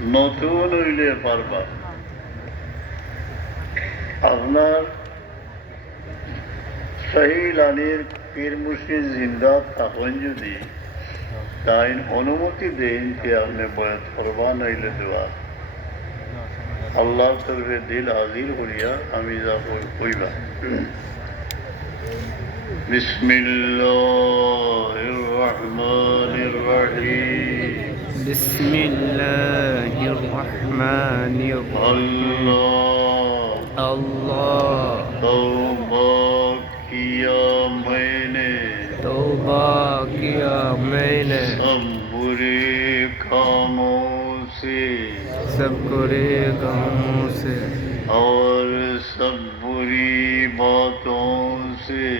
নতুন হইলে পারবা। আপনার সহিলানির পীর মুর্শিদ জিন্দা থাকেন যদি তাই অনুমতি দেন যে আপনি বয়াত করবা নইলে দেওয়া। আল্লাহ তরফে দিল হাজির করিয়া আমি যা কইবা। বিসমিল্লাহ। بسم الله الرحمن الرحيم اللہ اللہ توبہ کیا میں نے توبہ کیا میں نے سب برے کاموں سے سب برے کاموں سے اور سب بری باتوں سے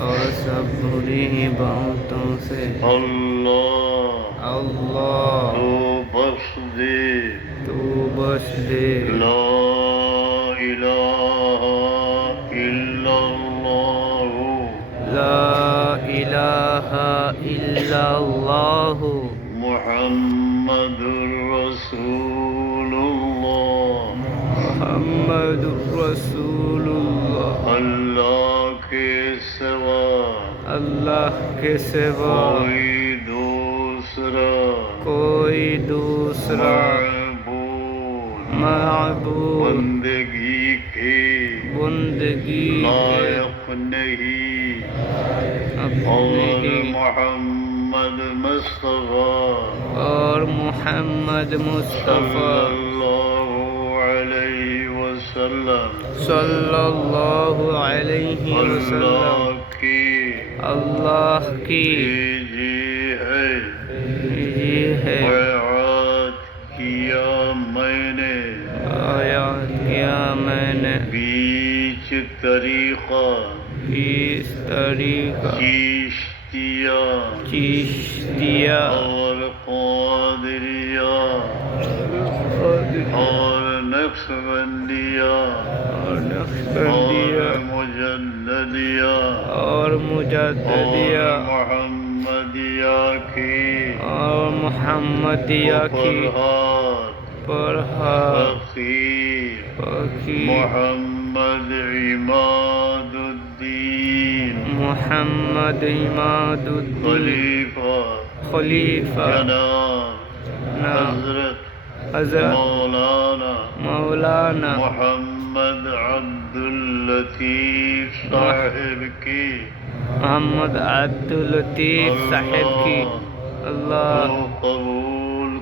اور سب بری باتوں سے اللہ اللہ دے لا الہ الا اللہ لا الہ الا اللہ محمد رسول اللہ محمد رسول اللہ اللہ کے سوا. اللہ کے سوا. کوئی دوسرا. کوئی دوسرا. معبود۔ بندگی کے بندگی لائق نہیں۔ اور محمد مصطفیٰ اور محمد مصطفیٰ۔ اللہ علیہ وسلم۔ صلی اللہ علیہ وسلم۔ اللہ کی اللہ کی۔ بھیجی ہے۔ بیچ طریقہ اس طریقہ چیشتیا چیشتیا اور قادریا اور نقش بندیا اور اور نقشبندیہ مجددیا اور اور مجددیہ محمدیہ کی اور محمدیہ کی فقیر فقیر محمد عماد الدین محمد اماد الدین خلیفہ خلیفہ جناب. نام حضرت. حضرت. مولانا. مولانا. محمد عبد اللطیف صاحب کی محمد عبد الطیف صاحب کی اللہ قبول.